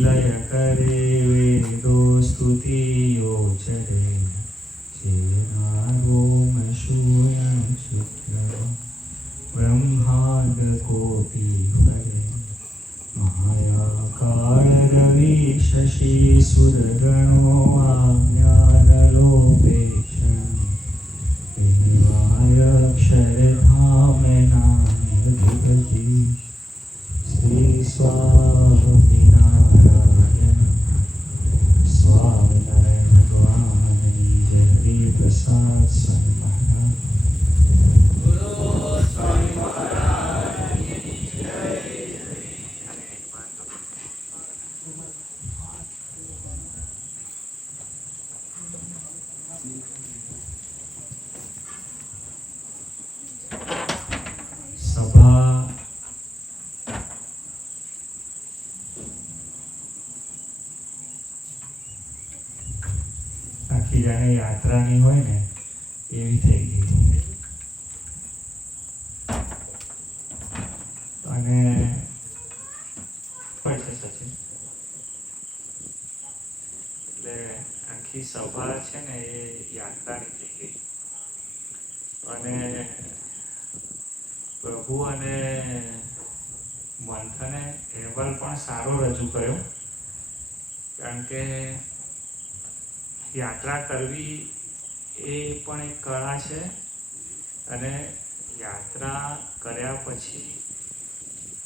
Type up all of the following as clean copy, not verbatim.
લય કરે વેદો સ્તુતિઓ ચરે જેના રોમ શૂયન શુક્ર બ્રહ્માંડ કોટી ફરે માયા કાળ રવિ શશી સુરગણો આજ્ઞાન લોપેશન અક્ષરધામ નામજી શ્રી સ્વામિનારાયણ સ્વામિનારાયણ ભગવાનની જય હરિ પ્રસાદ સ્વામી મહારાજ સભા આખી જાણે યાત્રાની હોય ને એવી થઈ ગઈ અને પડશે સચિન એટલે આખી સભા છે ને એ યાત્રાની થઈ ગઈ અને પ્રભુ અને મંથને અહેવાલ પણ સારો રજૂ કર્યો કારણ કે યાત્રા કરવી એ પણ એક કળા છે અને યાત્રા કર્યા પછી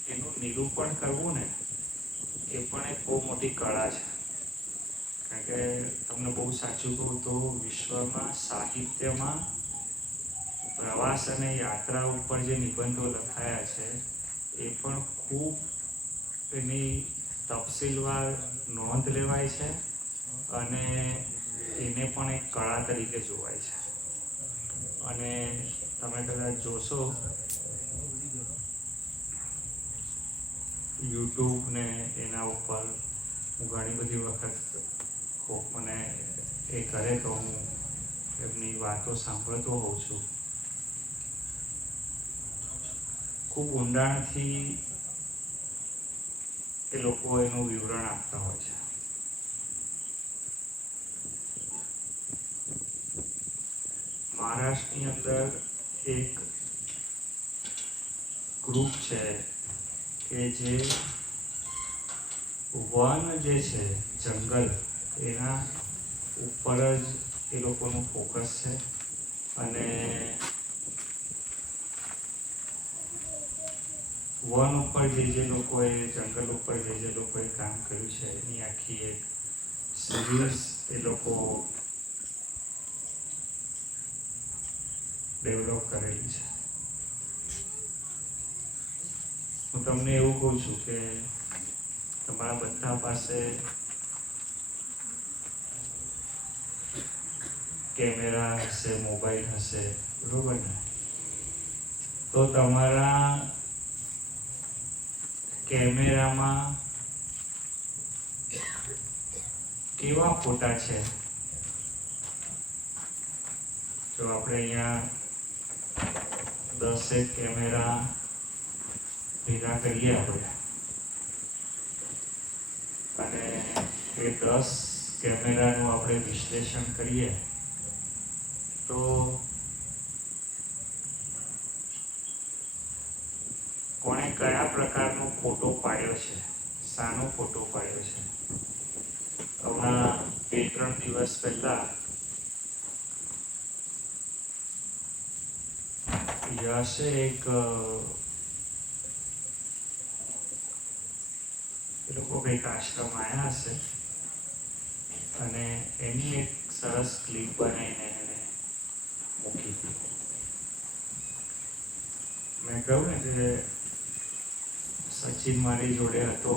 એનું નિરૂપણ કરવું ને એ પણ એક બહુ મોટી કળા છે કારણ કે તમને બહુ સાચું કહું તો વિશ્વમાં સાહિત્યમાં પ્રવાસ અને યાત્રા ઉપર જે નિબંધો લખાયા છે એ પણ ખૂબ એની તફસીલવાર નોંધ લેવાય છે અને એને પણ એક કળા તરીકે જોવાય છે અને તમે કદાચ જોશો યુટ્યુબ ને એના ઉપર હું ઘણી બધી વખત ખૂબ મને એ કરે તો હું એમની વાતો સાંભળતો હોઉં છું ખૂબ ઊંડાણથી એ લોકો એનું વિવરણ આપતા હોય છે મહારાષ્ટ્રની અંદર એક ગ્રુપ છે કે જે વન જે છે જંગલ એના ઉપર જ એ લોકોનું ફોકસ છે અને વન ઉપર જે લોકોએ જંગલ ઉપર જે લોકોએ કામ કર્યું છે એની આખી એક સિરીઝ એ લોકો ડેવલપ કરેલી છે હું તમને એવું કહું છું કે તમારા બધા પાસે કેમેરા હશે મોબાઈલ હશે બરોબર ને તો તમારા કેમેરામાં કેવા ફોટા છે જો આપણે અહીંયા 10 કેમેરા ભેગા કરીએ આપણે અને એ 10 કેમેરાનું આપણે વિશ્લેષણ કરીએ તો કોણે કયા પ્રકારનો ફોટો પાડ્યો છે શાનો ફોટો પાડ્યો છે હમણાં 2-3 દિવસ પહેલા યશે એક એ લોકો કંઈક આશ્રમ આવ્યા હશે અને એની એક સરસ ક્લિપ બનાવીને એને મૂકી હતી મેં કહ્યું ને કે સચિન મારી જોડે હતો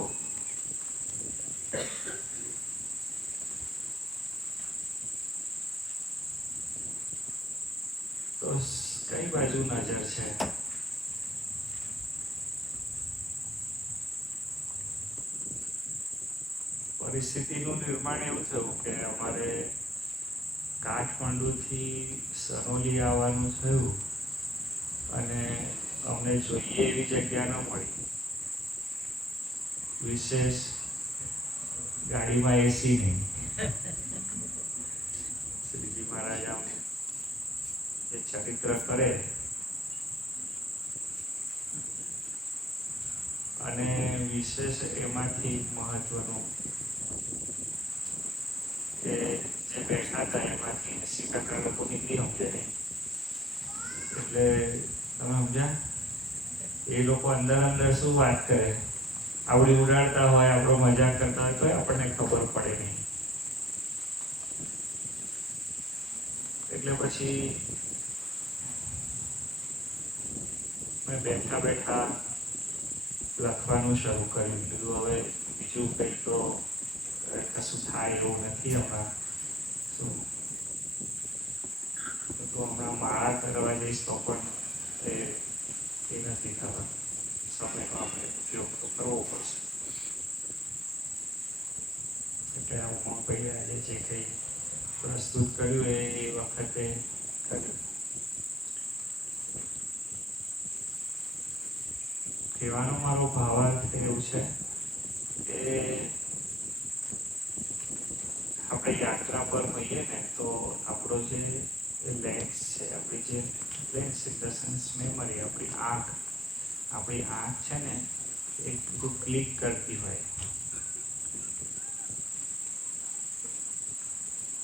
તો કઈ બાજુ નજર છે પરિસ્થિતિનું નિર્માણ એવું થયું કે અમારે કાઠમંડુથી સનોલી આવવાનું થયું અને અમને જોઈએ એવી જગ્યા ન મળી વિશેષ ગાડીમાં એસી નહીં. શ્રીજી મહારાજ આમ જે ચરિત્ર કરે અને વિશેષ એમાંથી મહત્વનું કે જે બેઠા હતા એમાંથી 80% લોકો હિન્દી સમજે નહીં. એટલે તમે સમજ્યા, એ લોકો અંદર અંદર શું વાત કરે, આવડી ઉડાડતા હોય, આપણો મજાક કરતા હોય તો આપણને ખબર પડે નહીં. એટલે પછી મેં બેઠા બેઠા લખવાનું શરૂ કર્યું. કીધું હવે બીજું કંઈ તો કશું થાય એવું નથી હમણાં. શું તો હમણાં માળા કરવા જઈશ તો પણ એ નથી ખબર. સમયનો આપણે ઉપયોગ તો કરવો પડશે. એટલે હું ભાઈ આજે જે કંઈ પ્રસ્તુત કર્યું એ વખતે કર્યું. કહેવાનો મારો ભાવાર્થ એવું છે કે આપણે યાત્રા પર હોઈએ ને તો આપણો જે લેન્સ છે, આપણી જે lens in the sense memory, આપણી આંખ છે ને એ બધું ક્લિક કરતી હોય.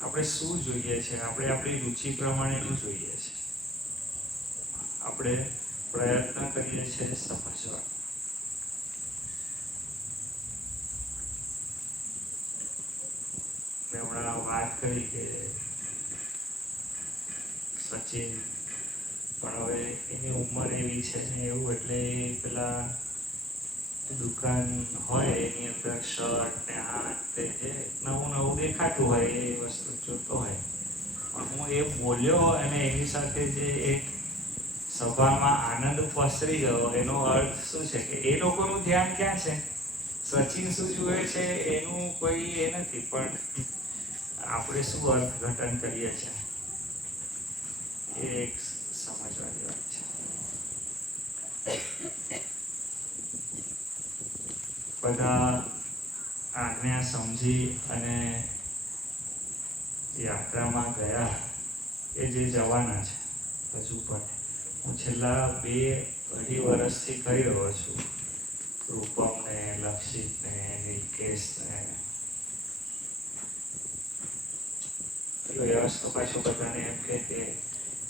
આપણે શું જોઈએ છે, આપણે આપણી રુચિ પ્રમાણેનું જોઈએ છે. આપણે પ્રયત્ન કરીએ છીએ સમજવા. મેં હમણાં વાત કરી કે સચિન પણ હવે એની ઉંમર એવી છે ને એવું, એટલે પેલા દુકાન હોય એની અંદર શર્ટ ને આ તે જે નવું નવું દેખાતું હોય એ વસ્તુ જોતો હોય. પણ હું એ બોલ્યો અને એની સાથે જે એક સભામાં આનંદ પસરી ગયો, એનો અર્થ શું છે કે એ લોકોનું ધ્યાન ક્યાં છે, સચિન શું જુએ છે એનું કોઈ એ નથી, પણ આપણે શું અર્થઘટન કરીએ છીએ એ એક સમજવાની વાત છે. બધા આજ્ઞા સમજી અને યાત્રામાં ગયા એ જે જવાના છે હજુ પણ. હું છેલ્લા 2-2.5 વર્ષથી કરી રહ્યો છું. રૂપમ ને, લક્ષિત ને, નિકેશ ને, યશ તો પાછું બધાને એમ કે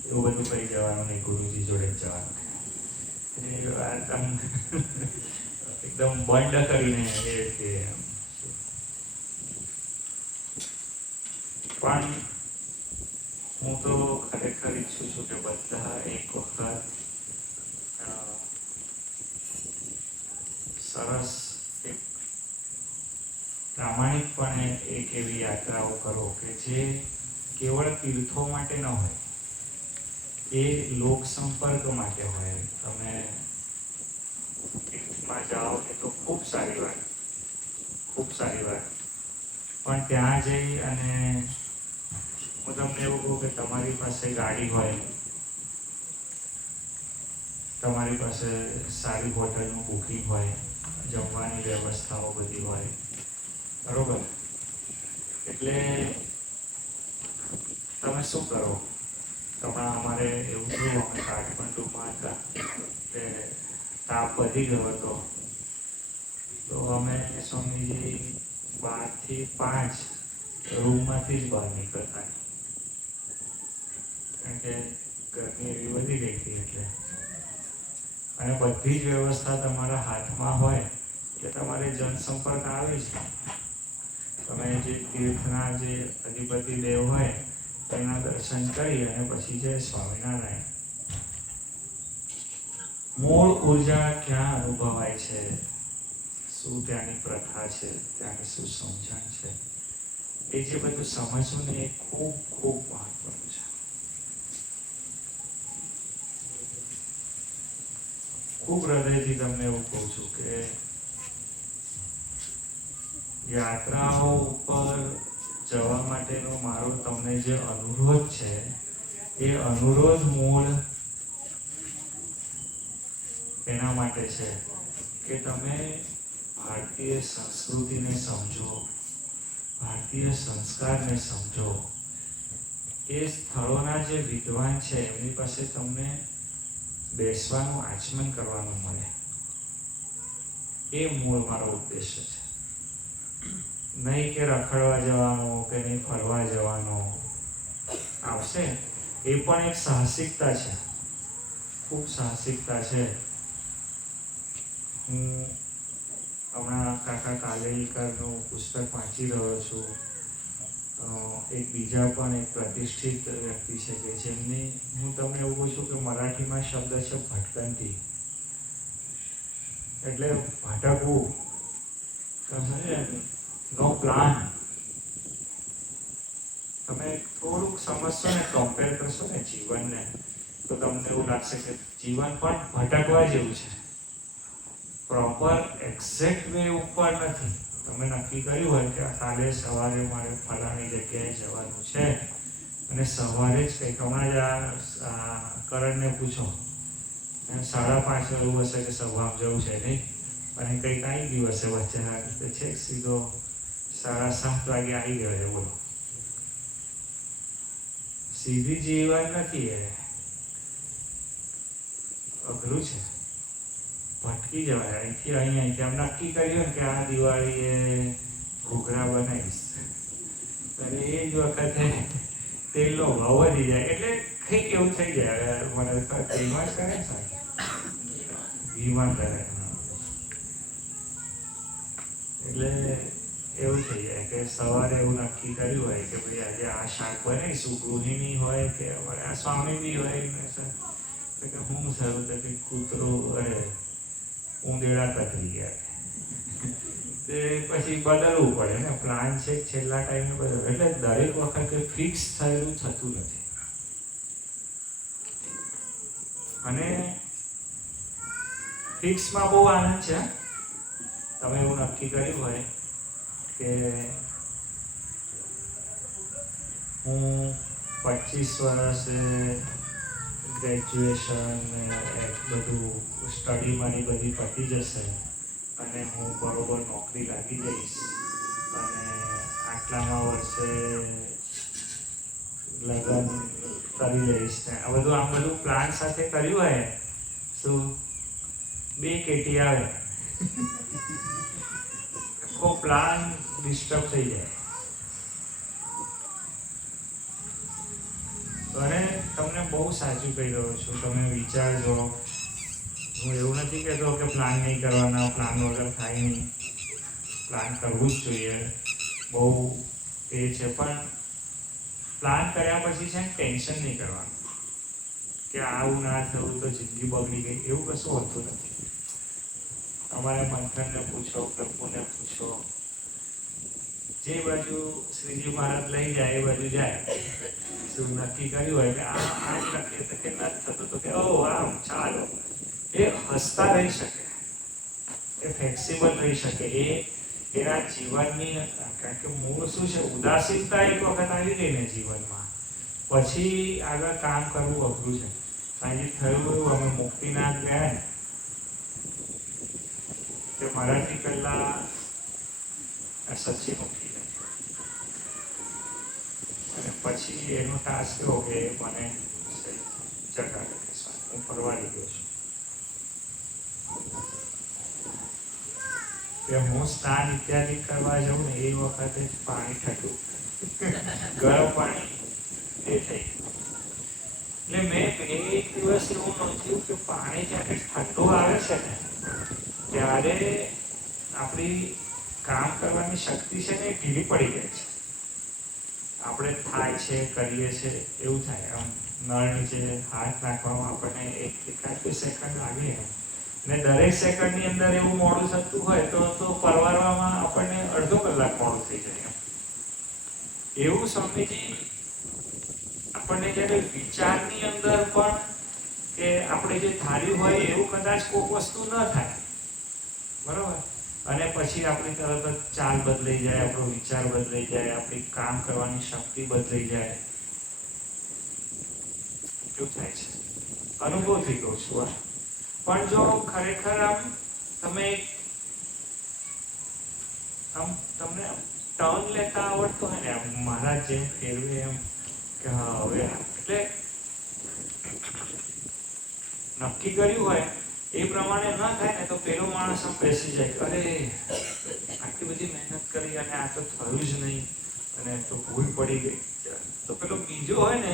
એવું બધું કરી જવાનું નહીં, ગુરુજી જોડે જ જવાનું. એકદમ બંધ કરીને પણ હું તો ખરેખર ઈચ્છું છું કે બધા એક વખત સરસ એક પ્રામાણિકપણે એક એવી યાત્રાઓ કરો કે જે કેવળ તીર્થો માટે ન હોય, એ લોક સંપર્ક માટે હોય. તમે તીર્થમાં જાઓ એ તો ખૂબ સારી વાત, પણ ત્યાં જઈ અને હું તમને એવું કહું કે તમારી પાસે ગાડી હોય, તમારી પાસે સારી હોટલનું બુકિંગ હોય, જમવાની વ્યવસ્થાઓ બધી હોય, બરોબર? એટલે તમે શું કરો? હમણાં અમારે એવું થયું, અમે કાઠમંડુમાં હતા કે તાપ વધી ગયો હતો, તો અમે સ્વામીજી 12 થી 5 રૂમમાંથી જ બહાર નીકળતા, કારણ કે ગરમી એવી વધી ગઈ હતી. એટલે અને બધી જ વ્યવસ્થા તમારા હાથમાં હોય એટલે તમારે જનસંપર્ક આવે જ. તમે જે તીર્થના જે અધિપતિ દેવ હોય એના દર્શન કરી અને પછી જય સ્વામિનારાયણ. મૂળ ઉર્જા ક્યાં અનુભવાય છે, શું ત્યાંની પ્રથા છે, ત્યાંની શું સમજણ છે, એ જે બધું સમજવું ને એ ખૂબ ખૂબ મહત્વનું છે. ખૂબ હૃદયથી તમને એવું કહું છું કે યાત્રાઓ ઉપર જવા માટેનો મારો તમને જે અનુરોધ છે એ અનુરોધ મૂળ એના માટે છે કે તમે ભારતીય સંસ્કૃતિને સમજો, ભારતીય સંસ્કારને સમજો. એ સ્થળોના જે વિદ્વાન છે એમની પાસે તમને બેસવાનું આચમન કરવાનું મળે. એ મૂળ મારો ઉદ્દેશ્ય છે. નહીં કે રખડવા જવાનો કે નહીં ફરવા જવાનો. આવશે એ પણ એક સાહસિકતા છે, ખૂબ સાહસિકતા છે. હું હમણાં કાકા કાલેલકરનું પુસ્તક વાંચી રહ્યો છું. એક બીજા પણ એક પ્રતિષ્ઠિત વ્યક્તિ છે કે જેમની હું તમને એવું પૂછું કે મરાઠીમાં શબ્દ છે ભટકંતી, એટલે ભટકવું, નો પ્લાન. તમે થોડુંક સમજશો ને, કમ્પેર કરશો ને જીવનને, તો તમને એવું લાગશે કે જીવન પણ ભટકવા જેવું છે. પ્રોપર એક્ઝેક્ટ વે ઉપર નથી. તમે નક્કી કર્યું હોય કે કાલે સવારે મારે ફલાણી જગ્યાએ જવાનું છે અને સવારે જ કંઈક, હમણાં જ આ કરણને પૂછો 5:30 એવું હશે કે સભામાં જવું છે નહીં, અને કંઈક આવી ગયું હશે વચ્ચે, તો છેક સીધો 7:30 વાગે આવી ગયો છે. બોલો, સીધી જીવન નથી, એ અઘરું છે. ભટકી જવાય અહીંથી અહીંથી. આમ નક્કી કર્યું કે આ દિવાળીએ ઘૂઘરા બનાવીશ, અને એ જ વખતે તેલનો ભાવ વધી જાય, એટલે કંઈક એવું થઈ જાય. મને તેલમાં જ કરે ને સાહેબ, ઘીમાં કરે, એટલે એવું થઈ જાય કે સવારે એવું નક્કી કર્યું હોય કે ભાઈ આજે આ શાક બનાવીશું. ગૃહિણી હોય કે આ સ્વામી બી હોય કે હું સારું તો કંઈક કૂતરો ઉંદેડા કતરી ગયા, તે પછી બદલવું પડે ને. પ્લાન છે છેલ્લા ટાઈમે બદલવું, એટલે દરેક વખતે ફિક્સ થયેલું થતું નથી. અને ફિક્સમાં બહુ આનંદ છે. તમે એવું નક્કી કર્યું હોય કે હું 25 વર્ષે ગ્રેજ્યુએશન બધું સ્ટડી મારી બધી પતી જશે અને હું બરોબર નોકરી લાગી જઈશ, અને આટલામાં વર્ષે લગ્ન કરી લઈશ ને આ બધું પ્લાન સાથે કર્યું હોય, શું 2 કેટી આવે, આખો પ્લાન ડિસ્ટર્બ થઈ જાય. અને તમને બહુ સાચું કહી રહ્યો છું, તમે વિચારજો. હું એવું નથી કહેતો કે પ્લાન નહીં કરવાના, પ્લાન વગર થાય નહીં. પ્લાન કરવું જ જોઈએ, બહુ એ છે. પણ પ્લાન કર્યા પછી છે ટેન્શન નહીં કરવાનું કે આવું ના થયું તો જિંદગી બગડી ગઈ, એવું કશું હોતું નથી. તમારે મંથનને પૂછો, પ્રભુને પૂછો, જે બાજુ શ્રીજી મહારાજ લઈ જાય એ બાજુ જાય. શું નક્કી કર્યું હોય કે આ જ લખીએ તો કે નથી થતું, તો કે આમ ચાલો. એ હસતા રહી શકે, એ ફ્લેક્સિબલ રહી શકે, એ એના જીવનની, કારણ કે મૂળ શું છે, ઉદાસીનતા એક વખત આવી ગઈ ને જીવનમાં, પછી આગળ કામ કરવું અઘરું છે. સાંજે થયું એવું, અમે મુક્તિનાથ ગયા ને, કે મરાઠી પહેલા સચ્ચી મૂકી, અને પછી એનો ટાસ્ક એવો કે મને ચકાડે કે હું ફરવાની ગયો છું, કે હું સ્નાન ઇત્યાદિ કરવા જાઉં ને એ વખતે પાણી ઠંડુ, ગરમ પાણી એ થઈ. એટલે મેં એક દિવસ એવું નોંધ્યું કે પાણી જ્યારે ઠંડુ આવે છે ને, ત્યારે આપણી કામ કરવાની શક્તિ છે ને એ ઢીલી પડી જાય છે. આપણે થાય છે, કરીએ છીએ, એવું થાય. આમ નળ નીચે હાથ નાખવામાં આપણને 1-2 સેકન્ડ લાગે, ને દરેક સેકન્ડની અંદર એવું મોડું થતું હોય તો પરવારવામાં આપણને અડધો કલાક મોડું થઈ જાય. એવું સ્વામીજી આપણને જ્યારે વિચારની અંદર પણ, કે આપણે જે ધાર્યું હોય એવું કદાચ કોઈ વસ્તુ ન થાય, બરાબર, અને પછી આપણી તરત જ ચાલ બદલાઈ જાય, આપણો વિચાર બદલાઈ જાય, આપણી કામ કરવાની શક્તિ બદલાઈ જાય, એવું થાય છે. અનુભવથી કહું છું. પણ જો ખરેખર આમ તમે તમને ટર્ન લેતા આવડતું હોય ને, આમ મારા જેમ ફેરવે એમ કે હા હવે એટલે નક્કી કર્યું હોય એ પ્રમાણે ન થાય ને તો પેલો માણસ આમ બેસી જાય, અરે આટલી બધી મહેનત કરી અને આ તો થયું જ નહીં અને તો ભૂલ પડી ગઈ. તો પેલો બીજો હોય ને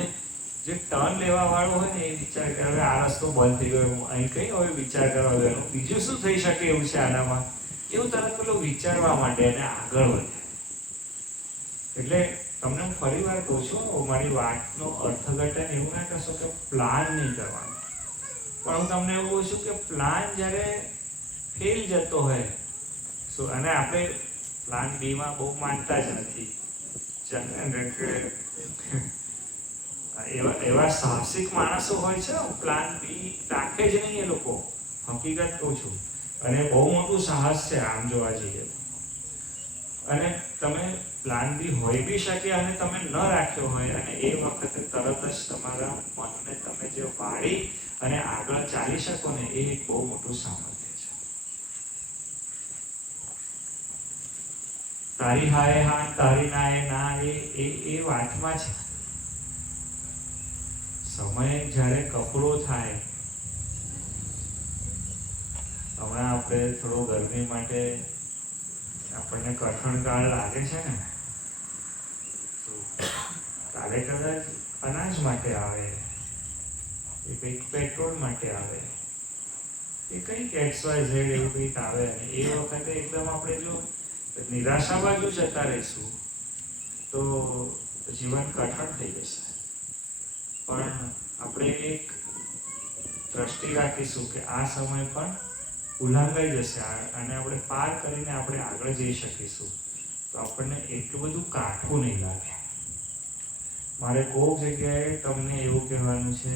જે ટર્ન લેવા વાળો હોય ને એ વિચાર કરે હવે આ રસ્તો બંધ થઈ ગયો, અહીં કઈ હવે વિચાર કરવા ગયો, બીજું શું થઈ શકે એવું છે આનામાં, એવું તરત પેલો વિચારવા માંડે અને આગળ વધે. એટલે તમને હું ફરી વાર કહું છું, મારી વાતનો અર્થઘટન એવું ના કરશો કે પ્લાન નહીં કરવાનો, પણ હું તમને એવું કહું છું કે પ્લાન જ્યારે ફેલ જતો હોય અને આપણે પ્લાન બી માં બહુ માનતા જ નથી, એવા સાહસિક માણસો હોય છે, પ્લાન બી રાખે જ નહીં એ લોકો, હકીકત કહું છું. અને બહુ મોટું સાહસ છે આમ જોવા જઈએ તો. અને તમે પ્લાન બી હોય બી શકે અને તમે ન રાખ્યો હોય અને એ વખતે તરત જ તમારા મનને તમે જે વાળી અને આગળ ચાલી શકો ને, એ એક બહુ મોટું સામર્થ્ય છે. તારી હાય હા તારી નાય ના એ વાતમાં છે. સમય જ્યારે કપડો થાય, હમણાં આપણે થોડો ગરમી માટે આપણને કઠણ કાળ લાગે છે ને, કાલે કદાચ અનાજ માટે આવે, એ કંઈક પેટ્રોલ માટે આવે, એ કંઈક XYZ એવું કંઈક આવે, અને એ વખતે એકદમ આપણે જો નિરાશા બાજુ જતા રહીશું તો જીવન કઠણ થઈ જશે. પણ આપણે એક દ્રષ્ટિ રાખીશું કે આ સમય પણ ઉલ્લંઘાઈ જશે અને આપણે પાર કરીને આપણે આગળ જઈ શકીશું, તો આપણને એટલું બધું કાઠું નહીં લાગે. મારે કોઈક જગ્યાએ તમને એવું કહેવાનું છે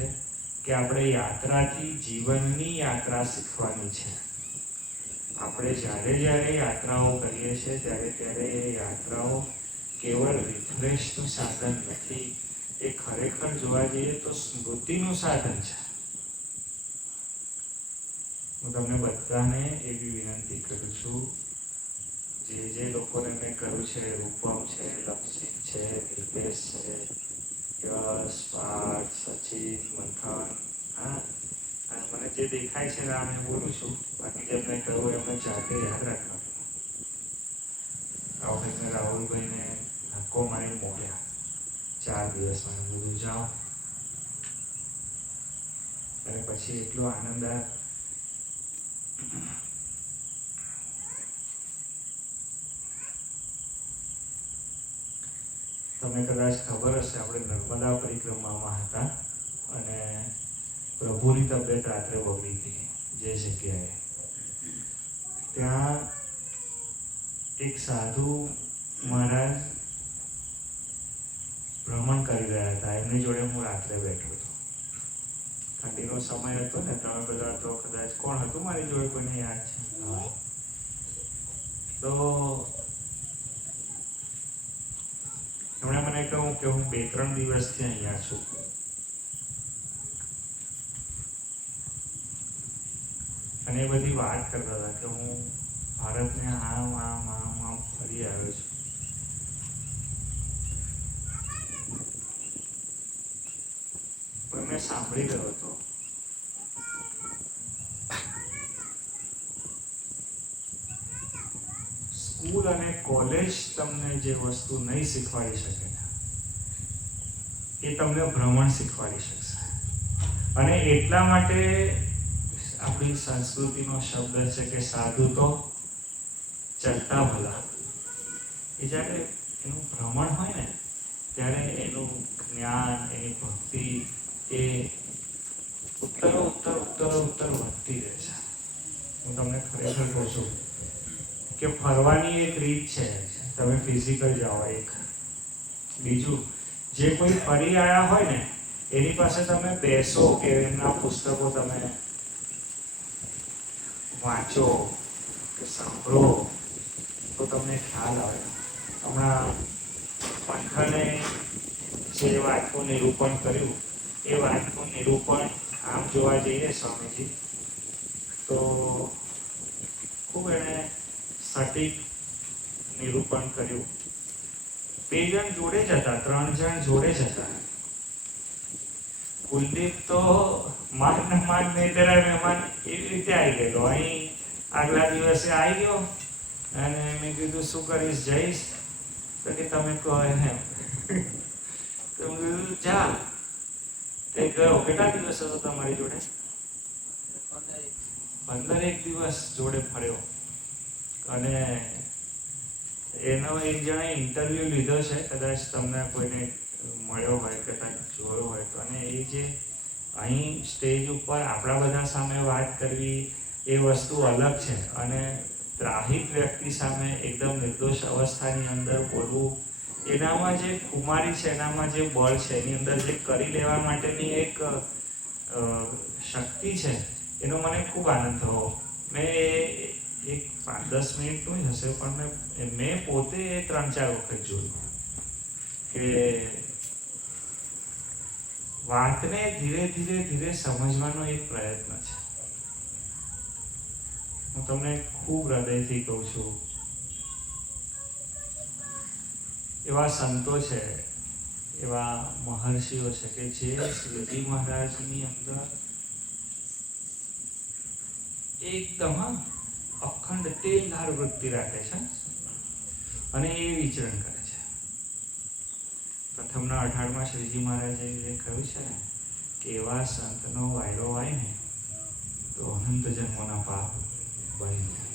કે આપણે યાત્રાથી જીવનની યાત્રા શીખવાની છે. આપણે જ્યારે યાત્રાઓ કરીએ છીએ ત્યારે એ યાત્રાઓ કેવળ રિફ્રેશનું સાધન નથી, એ ખરેખર જોવા જઈએ તો સ્મૃતિનું સાધન છે. હું તમને બધાને એવી વિનંતી કરું છું, જે લોકોને મેં કહ્યું છે, રૂપમ છે, લક્ષિત છે, દિપેશ છે, યશ, પાર્થ, સચિન, મંથન, હા, અને મને જે દેખાય છે નામ એ બોલું છું, બાકી જેમને કહ્યું એમને જાતે યાદ રાખવાનું. રાહુલભાઈને ધક્કો મારી મોકલ્યા 4 દિવસમાં, બધું જાઓ. અને પછી એટલો આનંદ આવ્યો. તમને કદાચ ખબર હશે, આપણે નર્મદા પરિક્રમામાં હતા અને પ્રભુની તબિયત રાત્રે બગડી હતી. જે જગ્યાએ ત્યાં એક સાધુ મહારાજ ભ્રમણ કરી રહ્યા હતા, એમની જોડે હું રાત્રે બેઠો હતો. ઠંડીનો સમય હતો ને, તમે બધા તો કદાચ કોણ હતું મારી જોડે, કોઈને યાદ છે? તો એમણે મને કહ્યું કે હું 2-3 દિવસથી અહીંયા છું. અને એ બધી વાત કરતા હતા કે હું ભારતને આમ ફરી આવ્યો છું. પણ મેં સાંભળી રહ્યો હતો. સ્કૂલ અને કોલેજ તમને જે વસ્તુ નહીં શીખવાડી શકે, એ તમને ભ્રમણ શીખવાડી શકશે. અને એટલા માટે આપણી સંસ્કૃતિનો શબ્દ છે કે સાધુ તો ચલતા ભલા. એ જ્યારે એનું ભ્રમણ હોય ને, ત્યારે એનું જ્ઞાન, એની ભક્તિ એ ઉત્તર વધતી રહે છે. હું તમને ખરેખર કહું છું કે ફરવાની એક રીત છે, તમે ફિઝિકલ જાઓ એક. બીજું, જે કોઈ ફરી આવ્યા હોય ને એની પાસે તમે બેસો કે એમના પુસ્તકો તમે વાંચો કે સાંભળો તો તમને ખ્યાલ આવે. હમણાં પંથને જે વાતનું નિરૂપણ કર્યું, એ વાતનું નિરૂપણ આમ જોવા જઈએ સ્વામીજી તો ખૂબ એણે સટીક નિરૂપણ કર્યું. 2 જણ જોડે જ હતા, 3 જણ જોડે જ હતા. કુલદીપ તો માન નેતેરા મહેમાન એવી રીતે આવી ગયેલો. અહીં આગલા દિવસે આવી ગયો અને મેં કીધું શું કરીશ, જઈશ? તો કે તમે કહો એમ. તો મેં કીધું જા. તે ગયો. કેટલા દિવસ હતો તમારી જોડે? 15 દિવસ જોડે ફર્યો. અને એનો એક જણાએ ઇન્ટરવ્યુ લીધો છે, કદાચ તમને કોઈને મળ્યો હોય, કદાચ જોયો હોય તો. અને એ જે અહીં સ્ટેજ ઉપર આપણા બધા સામે વાત કરવી એ વસ્તુ અલગ છે, અને ત્રાહિત વ્યક્તિ સામે એકદમ નિર્દોષ અવસ્થાની અંદર બોલવું, એનામાં જે કુમારી છે, એનામાં જે બળ છે, એની અંદર જે કરી લેવા માટેની એક શક્તિ છે, એનો મને ખૂબ આનંદ થયો. મેં એક 5-10 મિનિટનું જ હશે, પણ મેં પોતે 3-4 વખત જોયું કે વાતને ધીરે ધીરે સમજવાનો એક પ્રયત્ન છે. હું તમને ખૂબ હૃદયથી કહું છું, એવા સંતો છે, એવા મહર્ષિઓ છે કે જે શ્રીજી મહારાજની અંદર એકદમ અખંડ તેલધાર વૃત્તિ રાખે છે અને એ વિચરણ કરે છે. પ્રથમના 18માં શ્રીજી મહારાજે જે કહ્યું છે ને કે એવા સંતનો વાયરો હોય ને તો અનંત જન્મોના પાપ બળી જાય.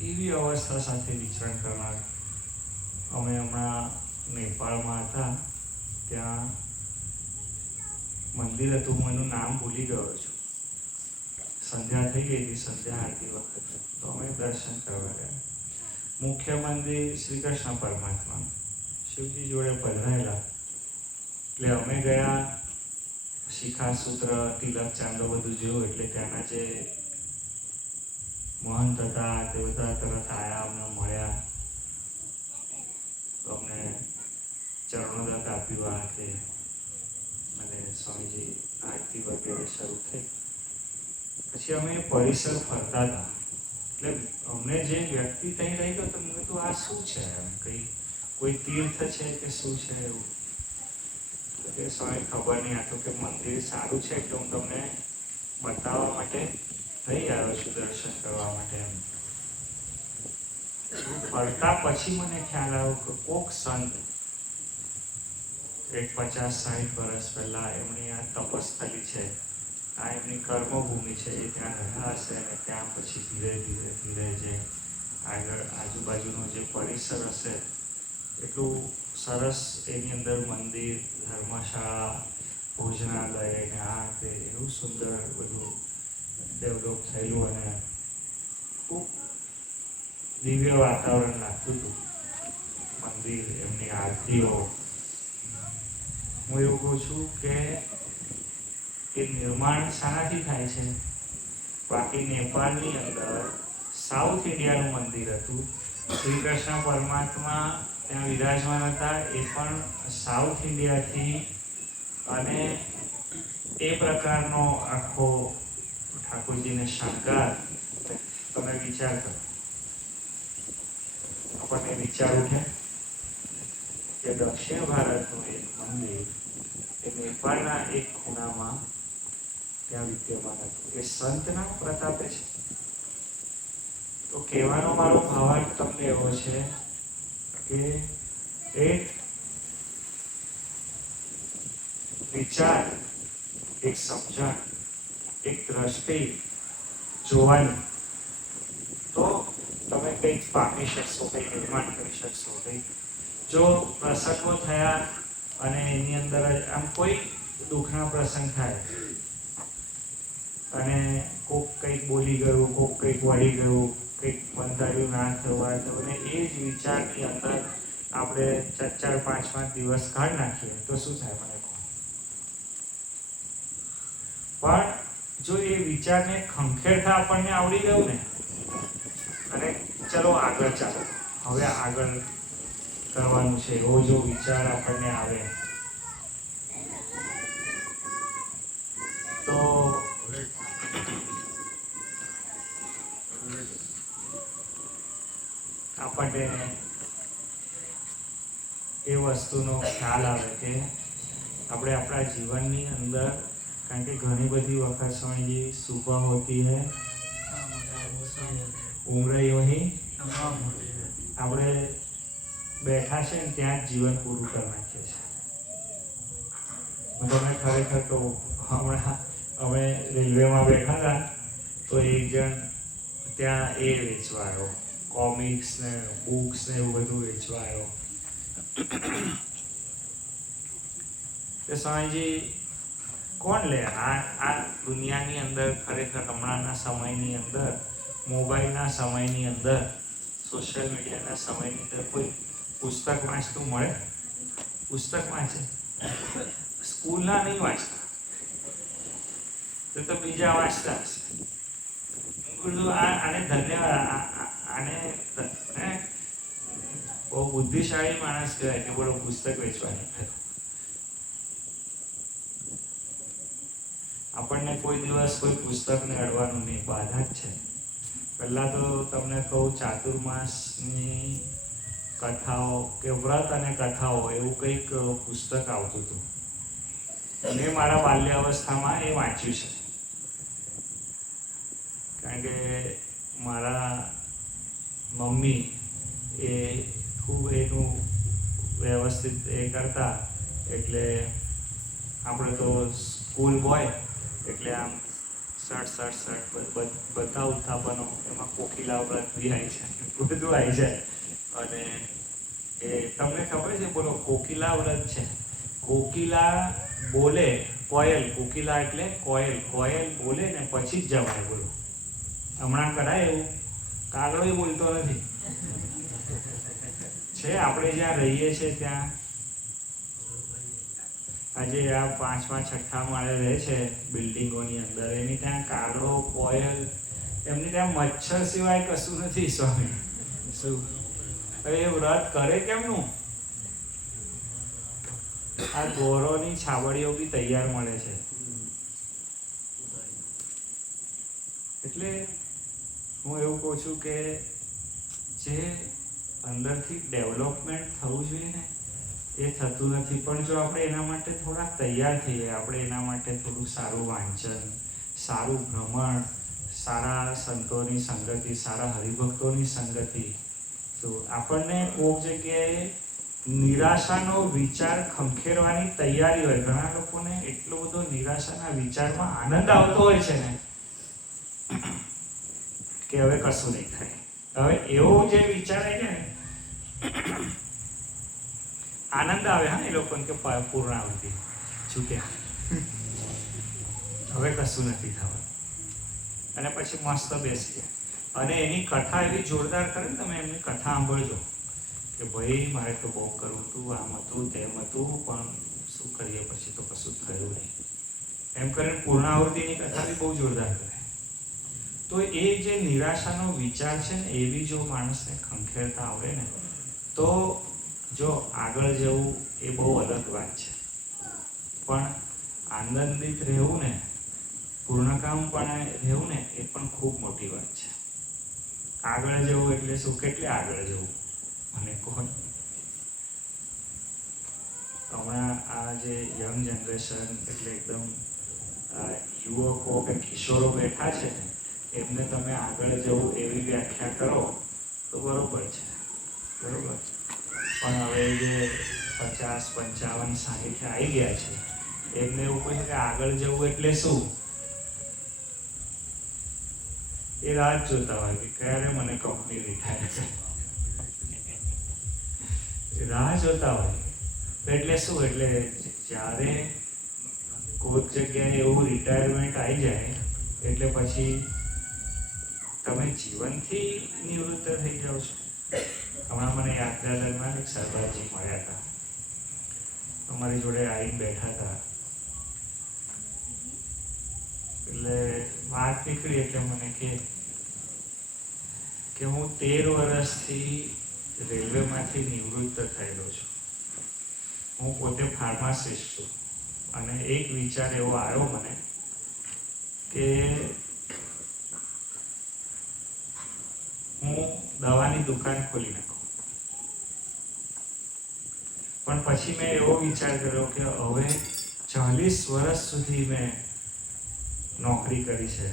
એવી અવસ્થા સાથે વિચરણ કરનાર. અમે હમણાં નેપાળમાં હતા, ત્યાં મંદિર હતું, હું એનું નામ ભૂલી ગયો છું. સંધ્યા થઈ ગઈ હતી, સંધ્યા આરતી વખતે તો અમે દર્શન કરવા ગયા. મુખ્ય મંદિર શ્રી કૃષ્ણ પરમાત્મા, શિવજી જોડે પધરાયેલા. એટલે અમે ગયા, શિખાસૂત્ર, તિલક, ચાંદો બધું જોયું. એટલે ત્યાંના જે મહંત હતા તે બધા તરત આવ્યા, અમને મળ્યા, અમને ચરણોદક આપ્યું આ તે, અને સ્વામીજી આરતી વગેરે શરૂ થઈ. પછી અમે પરિસર ફરતા હતા. એટલે અમને જે વ્યક્તિ ત્યાં રહી ગયો તો મેં કીધું આ શું છે, એમ કઈ કોઈ તીર્થ છે કે શું છે એવું? તો તે સ્વામી ખબર નહીં, આ તો કે મંદિર સારું છે એટલે હું તમને બતાવવા માટે થઈ આવ્યો છું, દર્શન કરવા માટે એમ. ફરતા પછી મને ખ્યાલ આવ્યો કે કોક સંત એક 50-60 વર્ષ પહેલા એમની આ તપસ્થલી છે, આ એમની કર્મભૂમિ છે, એ ત્યાં રહ્યા હશે. અને ત્યાં પછી ધીરે જે આગળ આજુબાજુનો જે પરિસર હશે એટલું સરસ, એની અંદર મંદિર, ધર્મશાળા, ભોજનાલય અને આ તે એવું સુંદર બધું ડેવલપ થયેલું અને ખૂબ દિવ્ય વાતાવરણ લાગતું હતું. મંદિર, એમની આરતીઓ. હું એવું કહું છું કે એ નિર્માણ શાનાથી થાય છે? બાકી નેપાળની અંદર સાઉથ ઇન્ડિયાનું મંદિર હતું. શ્રી કૃષ્ણ પરમાત્મા ત્યાં વિરાજમાન હતા, એ પણ સાઉથ ઇન્ડિયાથી. અને એ પ્રકારનો આખો ઠાકોરજીને શણગાર. તમે વિચાર કરો, આપણને વિચાર ઉઠે કે દક્ષિણ ભારતનું એક મંદિર એ નેપાળના એક ખૂણામાં ત્યાં વિદ્યમાન હતું. એ સંતના પ્રતાપે છે. તો કહેવાનો મારો ભાવાર્થ તમને એવો છે કે એક વિચાર, એક સમજણ, એક દ્રષ્ટિ જોવાની, તો તમે કંઈક પામી શકશો, કંઈક નિર્માણ કરી શકશો. કંઈક જો પ્રસંગો થયા અને એની અંદર આમ કોઈ દુઃખના પ્રસંગ થાય અને કોક કંઈક બોલી ગયું, કોક કંઈક વળી ગયું, કંઈક બંધાયું ના થવા તો, અને એ જ વિચારની અંદર આપણે 4-5 દિવસ કાઢ નાખીએ તો શું થાય મને કહો? પણ જો એ વિચારને ખંખેરતા આપણને આવડી ગયું ને, અને ચલો આગળ ચાલો, હવે આગળ કરવાનું છે, એવો જો વિચાર આપણને આવે તો આપણને એ વસ્તુનો ખ્યાલ આવે કે આપણે આપણા જીવનની અંદર, કારણ કે ઘણી બધી વખત સ્વામીજી સુબહ હોતી હૈ ઊંઘ રહી વહી, આપણે બેઠા છે ને ત્યાં જ જીવન પૂરું કરી નાખીએ છીએ. હું તમને ખરેખર કહું, હમણાં અમે રેલવેમાં બેઠા હતા તો એક જણ ત્યાં એ વેચવા આવ્યો, કોમિક્સ ને બુક્સ ને એવું બધું વેચવા આવ્યો. તો સ્વામીજી કોણ લે આ દુનિયાની અંદર, ખરેખર હમણાંના સમયની અંદર, મોબાઈલના સમયની અંદર, સોશિયલ મીડિયાના સમયની અંદર કોઈ પુસ્તક વાંચતું મળે? પુસ્તક વાંચે? સ્કૂલના નહીં વાંચતા, તો બીજા વાંચતા હશે. આને ધન્યવાદ, આને બહુ બુદ્ધિશાળી માણસ કહેવાય કે બોલો પુસ્તક વેચવાની થયો. આપણને કોઈ દિવસ કોઈ પુસ્તકને અડવાનું નહીં, બાધા જ છે. પહેલાં તો તમને કહું, ચાતુર્માસની કથાઓ કે વ્રત અને કથાઓ એવું કંઈક પુસ્તક આવતું હતું. મેં મારા બાલ્યાવસ્થામાં એ વાંચ્યું છે, કારણ કે મારા મમ્મી એ ખૂબ એનું વ્યવસ્થિત એ કરતા, એટલે આપણે તો સ્કૂલ બોય એટલે આમ શર્ટ બધા ઉત્થાપનો, એમાં કોકિલા વ્રત બી આવી છે, બધું આવી જાય. અને એ તમને ખબર છે, બોલો કોકિલા વ્રત છે. કોકિલા બોલે, કોયલ, કોકિલા એટલે કોયલ, કોયલ બોલે ને પછી જ જવાય. બોલો હમણાં કરાય એવું? કાગડો બોલતો નથી છે. આપણે જ્યાં રહીએ છીએ ત્યાં આજે આ 5મા 6ઠ્ઠા માળે રહે છે બિલ્ડિંગોની અંદર, એની ત્યાં કાગડો, કોયલ, એમની ત્યાં મચ્છર સિવાય કશું નથી. સ્વામી શું હવે એ વ્રત કરે કેમનું? આ ગોરોની છાબડીઓ બી તૈયાર મળે છે. એટલે હું એવું કહું છું કે જે અંદરથી ડેવલપમેન્ટ થવું જોઈએ ને, એ થતું નથી. પણ જો આપણે એના માટે થોડા તૈયાર થઈએ, આપણે એના માટે થોડું સારું વાંચન, સારું ભ્રમણ, સારા સંતોની સંગતિ, સારા હરિભક્તોની સંગતિ, તો આપણને કોઈક જગ્યાએ નિરાશાનો વિચાર ખંખેરવાની તૈયારી હોય. ઘણા લોકોને એટલો બધો નિરાશાના વિચારમાં આનંદ આવતો હોય છે ને કે હવે કશું નહીં થાય. હવે એવો જે વિચારે છે ને, આનંદ આવે, હા, એ લોકોને કે પૂર્ણાવૃત્તિ છૂટ્યા, હવે કશું નથી થવાનું, અને પછી મસ્ત બેસી જાય. અને એની કથા એવી જોરદાર કરે ને, તમે એમની કથા સાંભળજો કે ભાઈ મારે તો બહુ કરવું હતું, આમ હતું, તેમ હતું, પણ શું કરીએ, પછી તો કશું થયું નહીં, એમ કરીને પૂર્ણાવૃત્તિની કથા બી બહુ જોરદાર કરે. તો એ જે નિરાશાનો વિચાર છે ને, એવી જો માણસને ખંખેરતા આવડે ને, તો જો આગળ જવું એ બહુ અલગ વાત છે. પણ આનંદિત રહેવું ને, પૂર્ણકામ પણ રહેવું ને, એ પણ ખૂબ મોટી વાત છે. આગળ જવું એટલે શું? કેટલે આગળ જવું મને કહો. હમણાં આ જે યંગ જનરેશન, એટલે એકદમ યુવકો કે કિશોરો બેઠા છે ને, એમને તમે આગળ જવું એવી વ્યાખ્યા કરો તો બરોબર છે, બરોબર. પણ હવે જે 50, 55, 60 આવી ગયા છે, એમને એવું કહે છે કે આગળ જવું એટલે શું? એ રાહ જોતા હોય કે ક્યારે મને કંપની રિટાયર કરે, રાહ જોતા હોય. એટલે શું? એટલે જ્યારે કોઈક જગ્યાએ એવું રિટાયરમેન્ટ આવી જાય એટલે પછી તમે જીવનથી નિવૃત્ત થઈ જાઓ છો. હમણાં મને યાત્રા દરમિયાન એક સરદારજી મળ્યા હતા, અમારી જોડે આવીને બેઠા હતા. એટલે વાત નીકળી એટલે મને કે હું 13 વર્ષથી રેલવેમાંથી નિવૃત્ત થયેલો છું. હું પોતે ફાર્માસિસ્ટ છું, અને એક વિચાર એવો આવ્યો મને કે હું દવાની દુકાન ખોલી નાખું. પણ પછી મેં એવો વિચાર કર્યો કે હવે 40 વર્ષ સુધી મેં નોકરી કરી છે,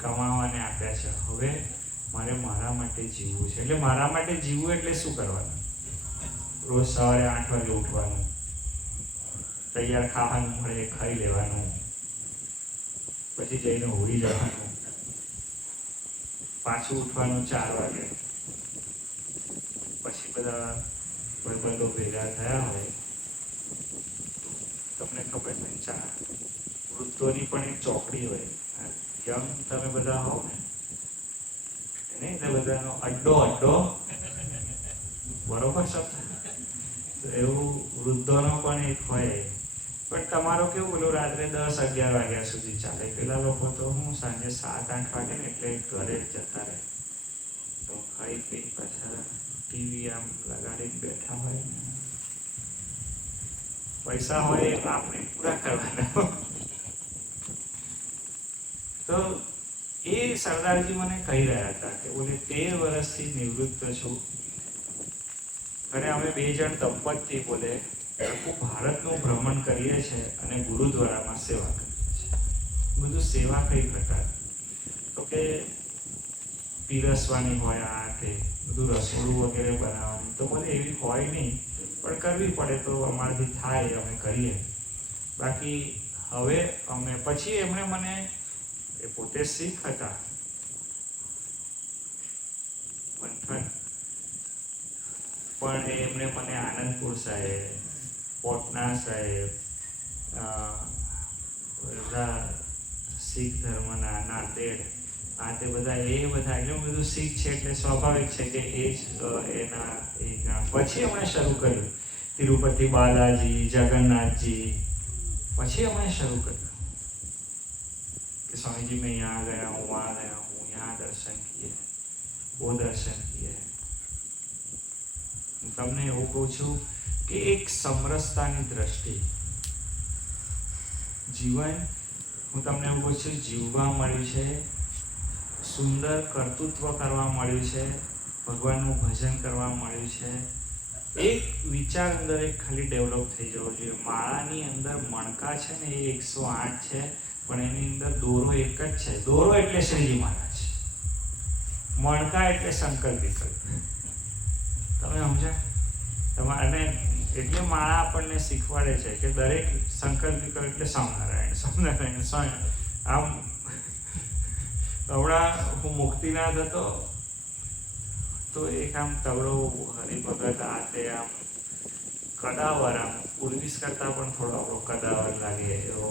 કમાવાને આપ્યા છે, હવે મારે મારા માટે જીવવું છે. એટલે મારા માટે જીવવું એટલે શું કરવાનું? રોજ સવારે 8 વાગે ઉઠવાનું, તૈયાર ખાવાનું મળે ખાઈ લેવાનું, પછી જઈને હોઈ જવાનું, પાછું ઉઠવાનું 4 વાગે, પછી બધા ભાઈબંધો ભેગા થયા હોય, તમને ખબર છે વૃદ્ધોની પણ એક ચોકડી હોય, યંગ તમે બધા હોવ ને એટલે બધાનો અડ્ડો બરોબર શબ્દ, એવું વૃદ્ધોનો પણ એક હોય. પણ તમારો કેવું પેલું રાત્રે 10-11 વાગ્યા સુધી ચાલે. પેલા લોકો તો હું સાંજે 7-8 વાગે ને એટલે ઘરે જતા રહે, તો ખાઈ પી પાછા ટીવી આમ લગાડીને બેઠા હોય, પૈસા હોય એ આપણે પૂરા કરવાના. તો એ સરદારજી મને કહી રહ્યા હતા કે બોલે 13 વર્ષથી નિવૃત્ત છું, અને અમે 2 જણ દંપતી બોલે આખું ભારતનું ભ્રમણ કરીએ છીએ અને ગુરુદ્વારામાં સેવા કરીએ છીએ. બધું સેવા કઈ પ્રકાર? તો કે પીરસવાની હોય, આ તે બધું રસોડું વગેરે બનાવવાની તો બોલે એવી હોય નહીં, પણ કરવી પડે તો અમારાથી થાય અમે કરીએ. બાકી હવે અમે પછી એમણે મને, એ પોતે શીખ હતા, પણ એમણે મને આનંદપુર સાહેબ, પોટના સાહેબ, બધા શીખ ધર્મના નાંદેડ, આ તે બધા એટલું બધું શીખ છે એટલે સ્વાભાવિક છે કે એ જ એના પછી એમણે શરૂ કર્યું તિરુપતિ બાલાજી, જગન્નાથજી. પછી એમણે શરૂ કર્યું कि स्वामी जी मैं यहाँ गया हूँ, वहाँ गया हूँ, यहाँ दर्शन किए, वो दर्शन किए. હું તમને એવું કહું છું કે એક સમરસતાની દ્રષ્ટિ, જીવન, હું તમને એવું કહું છું, જીવવા મળ્યું છે, સુંદર કર્તૃત્વ કરવા મળ્યું છે, ભગવાનનું ભજન કરવા મળ્યું છે. એક વિચાર અંદર એક ખાલી ડેવલપ થઈ જવો જોઈએ. માળાની અંદર મણકા છે ને એ 108 છે, પણ એની અંદર દોરો એક જ છે. દોરો એટલે શ્રીજી મહારાજ, મણકા એટલે સંકલ્પ વિકલ્પ. તમે સમજ્યા? અને એટલે માળા આપણને શીખવાડે છે કે દરેક સંકલ્પ વિકલ્પ એટલે સ્વામિનારાયણ. આમ હમણાં હું મુક્તિનાથ હતો તો એક આમ તગડો હરિભગત આ તે આમ કદાવર, આમ ઉર્વિસ કરતા પણ થોડો આપણો કદાવર લાગે એવો,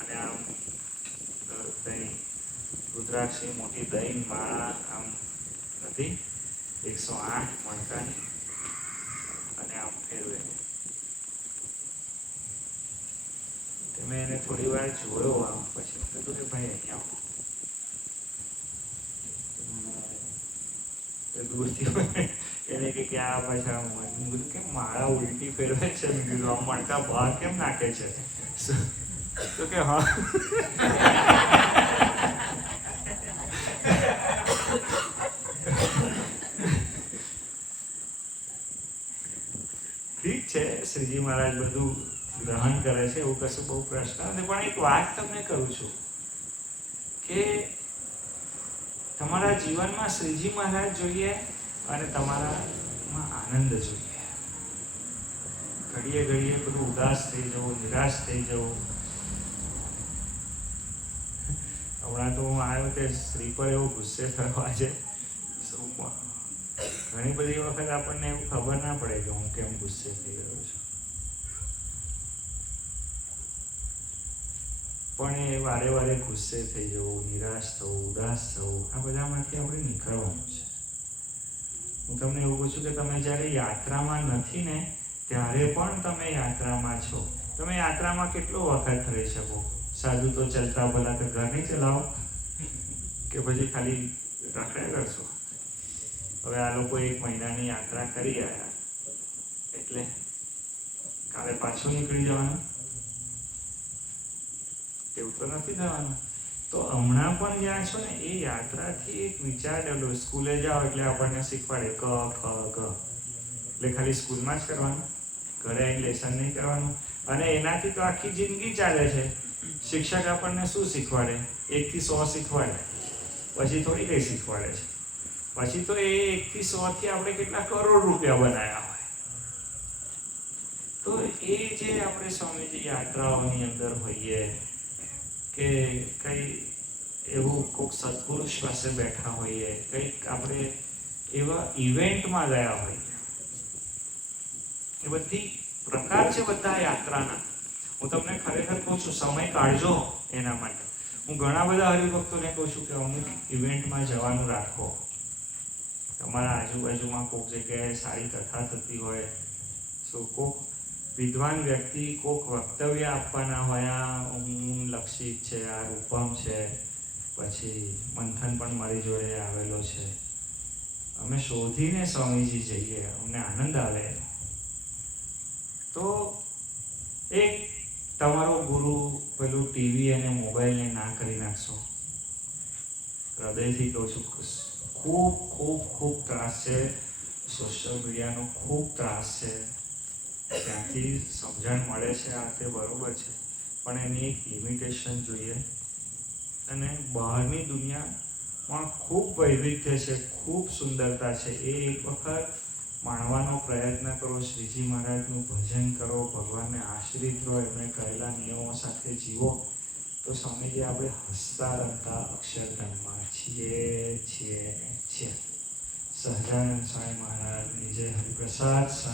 અને આમ રુદ્રાક્ષની મોટી દહીં માળા આમ હતી 108 મણકાની, અને આમ ફેરવે. મેં એને થોડી વાર જોયો, આમ પછી કીધું કે ભાઈ અહીંયા આવો. દૂરથી એને કે ક્યાં પાછા આમ કીધું કે માળા ઉલટી ફેરવે છે. મેં કીધું આમ મણકા બહાર કેમ નાખે છે? તો કે હા, ઠીક છે, શ્રીજી મહારાજ બધું ગ્રહણ કરે છે, એવું કશું બહુ પ્રશ્ન નથી. પણ એક વાત તમને કરું છું કે તમારા જીવનમાં શ્રીજી મહારાજ જોઈએ અને તમારામાં આનંદ જોઈએ. ઘડીએ ઘડીએ બધું ઉદાસ થઈ જવું, નિરાશ થઈ જવું. હમણાં તો હું આવ્યો તે સ્ત્રી પર એવો ગુસ્સે થયો આજે. ઘણી બધી વખત આપણને એવું ખબર ના પડે કે હું કેમ ગુસ્સે થઈ રહ્યો છું, પણ એ વારે વારે ગુસ્સે થઈ જવું, નિરાશ થવું, ઉદાસ થવું, આ બધામાંથી આપણે નીકળવાનું છે. હું તમને એવું કહું છું કે તમે જ્યારે યાત્રામાં નથી ને ત્યારે પણ તમે યાત્રામાં છો. તમે યાત્રામાં કેટલો વખત રહી શકો? સાધુ તો ચલતા ભલા તો ઘર નહીં ચલાવો કે પછી ખાલી રખડ્યા કરશો? હવે આ લોકો 1 મહિનાની યાત્રા કરી આવ્યા એટલે કાલે પાછું નીકળી જવાનું એવું તો નથી થવાનું. તો હમણાં પણ જ્યાં છો ને એ યાત્રાથી એક વિચાર ડેવલપ. સ્કૂલે જાઓ એટલે આપણને શીખવાડે ક ખ ગ, એટલે ખાલી સ્કૂલમાં જ કરવાનું, ઘરે આવીને લેસન નહીં કરવાનું, અને એનાથી તો આખી જિંદગી ચાલે છે. શિક્ષક આપણને શું શીખવાડે? 1 થી 100 શીખવાડે, પછી થોડી કંઈ શીખવાડે છે. પછી તો એ 1 થી 100 થી આપણે કેટલા કરોડ રૂપિયા બનાવ્યા હોય. તો એ જે આપણે સ્વામીજી યાત્રાઓની અંદર હોઈએ, કે કંઈ એવું કોઈક સત્પુરુષ પાસે બેઠા હોઈએ, કંઈક આપણે એવા ઇવેન્ટમાં ગયા હોઈએ, એ બધી પ્રકાર છે બધા યાત્રાના. હું તમને ખરેખર કહું છું, સમય કાઢજો એના માટે. હું ઘણા બધા હરિભક્તોને કહું છું કે અમુક ઇવેન્ટમાં જવાનું રાખો. તમારા આજુબાજુમાં કોઈક જગ્યાએ સારી કથા થતી હોય, કોઈક વિદ્વાન વ્યક્તિ કોઈક વક્તવ્ય આપવાના હોય, હું લક્ષિત છે, આ રૂપમ છે, પછી મંથન પણ મારી જોડે આવેલો છે, અમે શોધીને સ્વામીજી જઈએ, અમને આનંદ આવે. તો એક તમારો ગુરુ પેલું ટીવી અને મોબાઈલને ના કરી નાખશો. હૃદયથી કહું છું, ખૂબ ખૂબ ખૂબ ત્રાસ છે. સોશિયલ મીડિયાનો ખૂબ ત્રાસ છે. ત્યાંથી સમજણ મળે છે, આ તે બરોબર છે, પણ એની એક લિમિટેશન જોઈએ. અને બહારની દુનિયામાં ખૂબ વૈવિધ્ય છે, ખૂબ સુંદરતા છે. એ એક વખત માણવાનો પ્રયત્ન કરો. શ્રીજી મહારાજનું ભજન કરો, ભગવાનને આશ્રિત રહો, એમણે કહેલા નિયમો સાથે જીવો. તો સ્વામીજી આપણે હસતા રમતા અક્ષરધામમાં છીએ. સહજાનંદ સ્વામી મહારાજની જય. હરિપ્રસાદ સ્વામી.